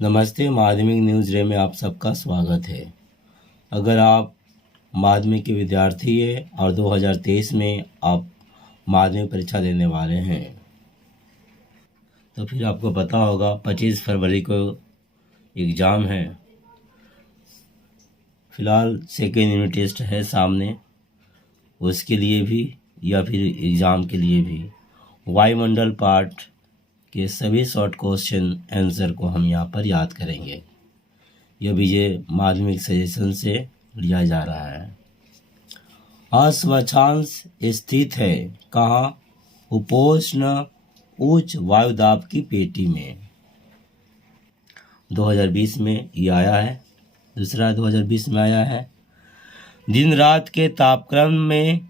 नमस्ते। माध्यमिक news day में आप सबका स्वागत है। अगर आप माध्यमिक के विद्यार्थी हैं और 2023 में आप माध्यमिक परीक्षा देने वाले हैं तो फिर आपको पता होगा 25 फरवरी को एग्ज़ाम है। फ़िलहाल सेकेंड यूनिट टेस्ट है सामने, उसके लिए भी या फिर एग्ज़ाम के लिए भी वायुमंडल पार्ट के सभी शॉर्ट क्वेश्चन आंसर को हम यहाँ पर याद करेंगे। यह विजय माध्यमिक सजेशन से लिया जा रहा है। अस्वच्छांश स्थित है कहाँ? उपोष्ण उच्च वायुदाब की पेटी में। 2020 में ये आया है। दूसरा 2020 में आया है। दिन रात के तापक्रम में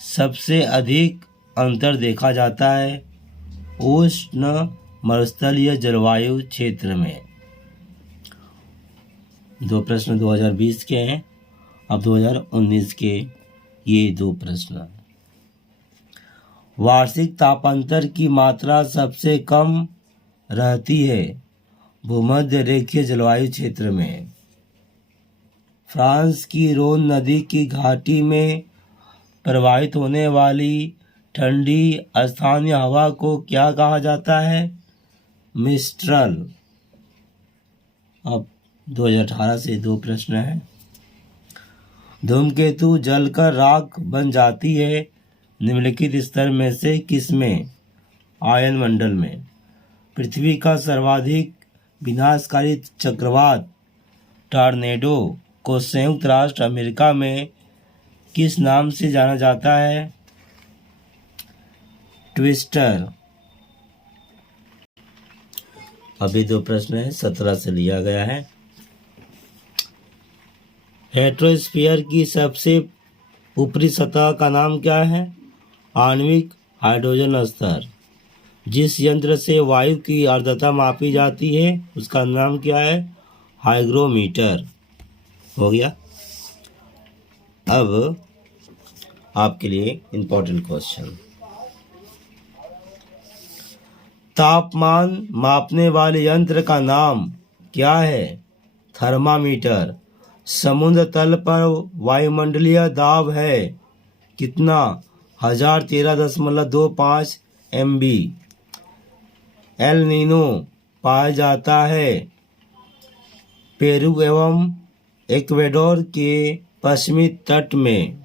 सबसे अधिक अंतर देखा जाता है उष्ण मरुस्थलीय जलवायु क्षेत्र में। 2 प्रश्न 2020 के हैं। अब 2019 के ये 2 प्रश्न। वार्षिक तापांतर की मात्रा सबसे कम रहती है भूमध्य रेखीय जलवायु क्षेत्र में। फ्रांस की रोन नदी की घाटी में प्रवाहित होने वाली ठंडी स्थानीय हवा को क्या कहा जाता है? मिस्ट्रल। अब 2018 से 2 प्रश्न हैं। धूमकेतु जलकर राख बन जाती है निम्नलिखित स्तर में से किसमें? आयनमंडल में। पृथ्वी का सर्वाधिक विनाशकारी चक्रवात टॉर्नेडो को संयुक्त राष्ट्र अमेरिका में किस नाम से जाना जाता है? ट्विस्टर। अभी 2 प्रश्न है, 17 से लिया गया है। हेट्रोस्फीयर की सबसे ऊपरी सतह का नाम क्या है? आणविक हाइड्रोजन स्तर। जिस यंत्र से वायु की आर्द्रता मापी जाती है उसका नाम क्या है? हाइग्रोमीटर। हो गया। अब आपके लिए इम्पोर्टेंट क्वेश्चन। तापमान मापने वाले यंत्र का नाम क्या है? थर्मामीटर। समुद्र तल पर वायुमंडलीय दाब है कितना? 1013.25 MB। एल नीनो पाया जाता है पेरू एवं इक्वेडोर के पश्चिमी तट में।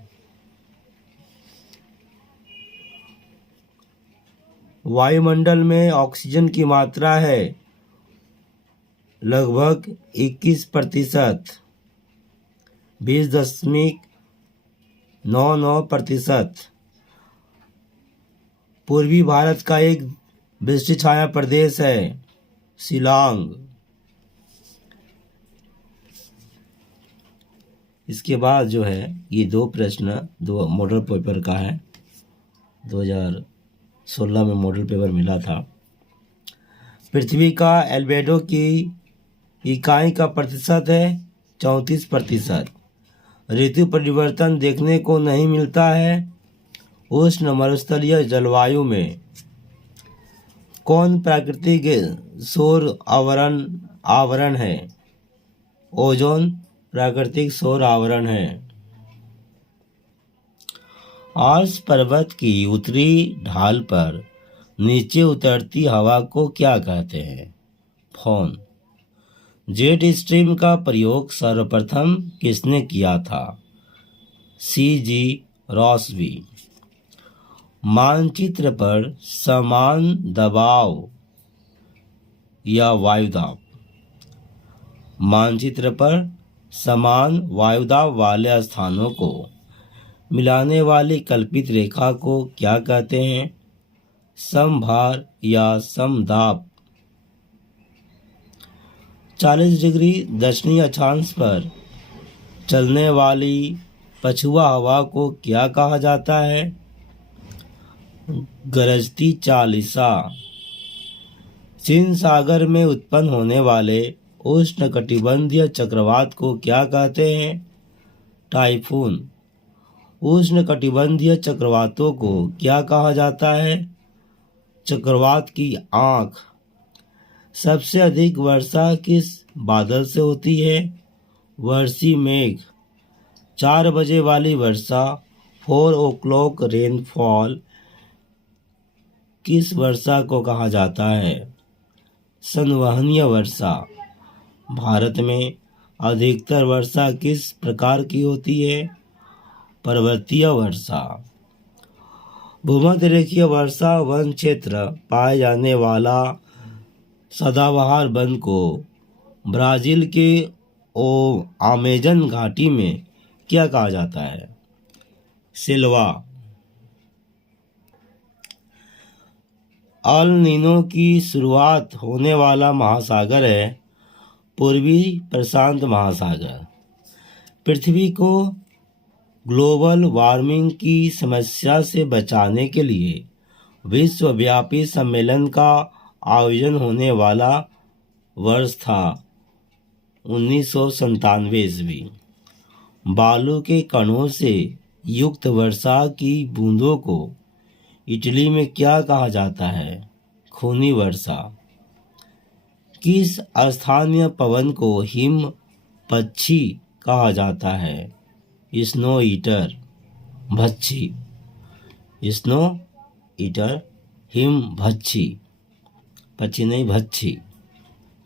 वायुमंडल में ऑक्सीजन की मात्रा है लगभग 21%, 20.99%। पूर्वी भारत का एक वृष्टि छाया प्रदेश है शिलांग। इसके बाद जो है ये 2 प्रश्न 2 मॉडल पेपर का है। 2016 में मॉडल पेपर मिला था। पृथ्वी का एल्बेडो की इकाई का प्रतिशत है 34%। ऋतु परिवर्तन देखने को नहीं मिलता है उष्ण मरुस्थलीय जलवायु में। कौन प्राकृतिक सौर आवरण है? ओजोन प्राकृतिक सौर आवरण है। आल्प्स पर्वत की उत्तरी ढाल पर नीचे उतरती हवा को क्या कहते हैं? फोन। जेट स्ट्रीम का प्रयोग सर्वप्रथम किसने किया था? CG Rossby. मानचित्र पर समान दबाव या वायुदाब। मानचित्र पर समान वायुदाब वाले स्थानों को मिलाने वाली कल्पित रेखा को क्या कहते हैं? समभार या समदाब। 40 डिग्री दक्षिणी अक्षांश पर चलने वाली पछुआ हवा को क्या कहा जाता है? गरजती चालिसा। चीन सागर में उत्पन्न होने वाले उष्णकटिबंधीय चक्रवात को क्या कहते हैं? टाइफून। उष्णकटिबंधीय चक्रवातों को क्या कहा जाता है? चक्रवात की आँख। सबसे अधिक वर्षा किस बादल से होती है? वर्षी मेघ। 4 बजे वाली वर्षा 4 o'clock रेनफॉल किस वर्षा को कहा जाता है? संवहनीय वर्षा। भारत में अधिकतर वर्षा किस प्रकार की होती है? पर्वतीय वर्षा। भूमध्य रेखीय वर्षा वन क्षेत्र पाए जाने वाला सदाबहार वन को ब्राजील के अमेजन घाटी में क्या कहा जाता है? सिल्वा। अल नीनो की शुरुआत होने वाला महासागर है पूर्वी प्रशांत महासागर। पृथ्वी को ग्लोबल वार्मिंग की समस्या से बचाने के लिए विश्वव्यापी सम्मेलन का आयोजन होने वाला वर्ष था 1997 ईस्वी। बालू के कणों से युक्त वर्षा की बूंदों को इटली में क्या कहा जाता है? खूनी वर्षा। किस स्थानीय पवन को हिम पक्षी कहा जाता है? Snow eater. भच्छी। स्नो ईटर हिम भच्छी, पक्षी नहीं भच्छी।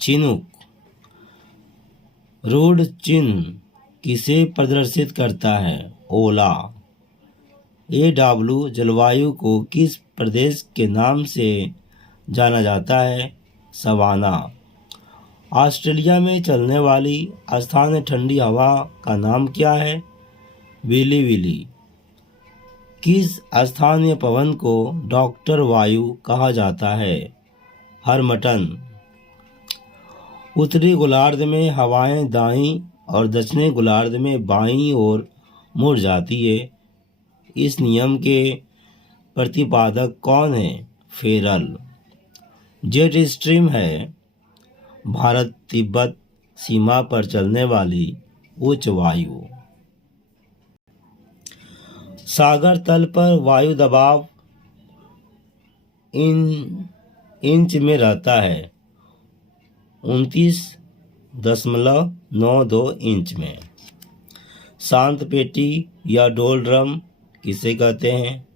चिनुक। रूढ़ चिन्ह किसे प्रदर्शित करता है? ओला। AW जलवायु को किस प्रदेश के नाम से जाना जाता है? सवाना। ऑस्ट्रेलिया में चलने वाली स्थानीय ठंडी हवा का नाम क्या है? Willy willy. किस स्थानीय पवन को डॉक्टर वायु कहा जाता है? हरमटन। उत्तरी गोलार्ध में हवाएं दाईं और दक्षिणी गोलार्ध में बाईं ओर मुड़ जाती है। इस नियम के प्रतिपादक कौन है? फेरल। जेट स्ट्रीम है भारत तिब्बत सीमा पर चलने वाली उच्च वायु। सागर तल पर वायु दबाव इंच में रहता है 29.92 इंच में। शांत पेटी या डोल ड्रम किसे कहते हैं?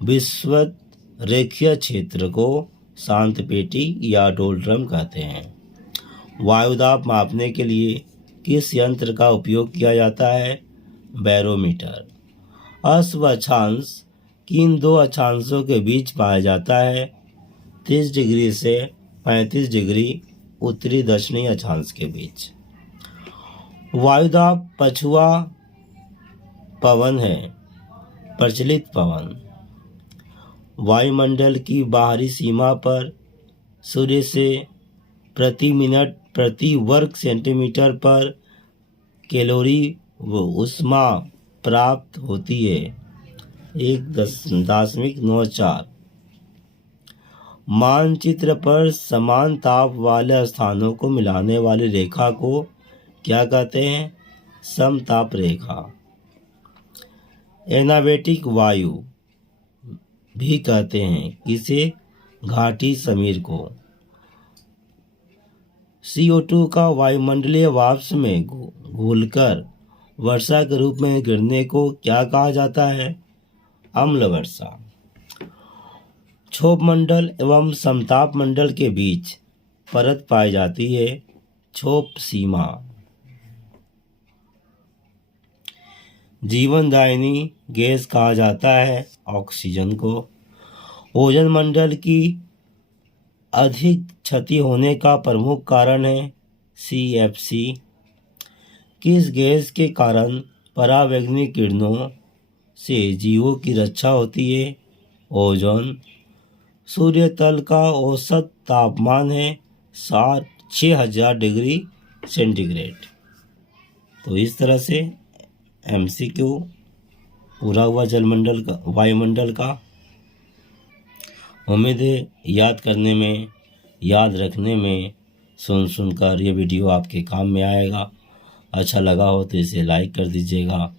विषुवत रेखीय क्षेत्र को शांत पेटी या डोल ड्रम कहते हैं। वायुदाब मापने के लिए किस यंत्र का उपयोग किया जाता है? बैरोमीटर। अश्व अक्षांश किन दो अक्षांशों के बीच पाया जाता है? 30 डिग्री से 35 डिग्री उत्तरी दक्षिणी अक्षांश के बीच। वायुदाब पछुआ पवन है प्रचलित पवन। वायुमंडल की बाहरी सीमा पर सूर्य से प्रति मिनट प्रति वर्ग सेंटीमीटर पर कैलोरी व ऊष्मा प्राप्त होती है 1.94। मानचित्र पर समान ताप वाले स्थानों को मिलाने वाली रेखा को क्या कहते हैं? समताप रेखा। एनाबेटिक वायु भी कहते हैं किसे? घाटी समीर को। CO2 का वायुमंडलीय वाष्प में घुलकर वर्षा के रूप में गिरने को क्या कहा जाता है? अम्ल वर्षा। क्षोभ मंडल एवं समताप मंडल के बीच परत पाई जाती है क्षोभ सीमा। जीवनदायिनी गैस कहा जाता है ऑक्सीजन को। ओजोन मंडल की अधिक क्षति होने का प्रमुख कारण है CFC। किस गैस के कारण परावैंगनिक किरणों से जीवों की रक्षा होती है? ओजोन। सूर्य तल का औसत तापमान है 6000 डिग्री सेंटीग्रेड। तो इस तरह से MCQ पूरा हुआ जलमंडल का, वायुमंडल का। उम्मीद है याद करने में, याद रखने में, सुनकर ये वीडियो आपके काम में आएगा। अच्छा लगा हो तो इसे लाइक कर दीजिएगा,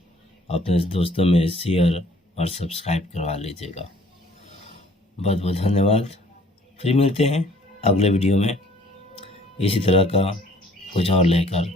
अपने दोस्तों में शेयर और सब्सक्राइब करवा लीजिएगा। बहुत बहुत धन्यवाद। फिर मिलते हैं अगले वीडियो में। इसी तरह का सुझाव लेकर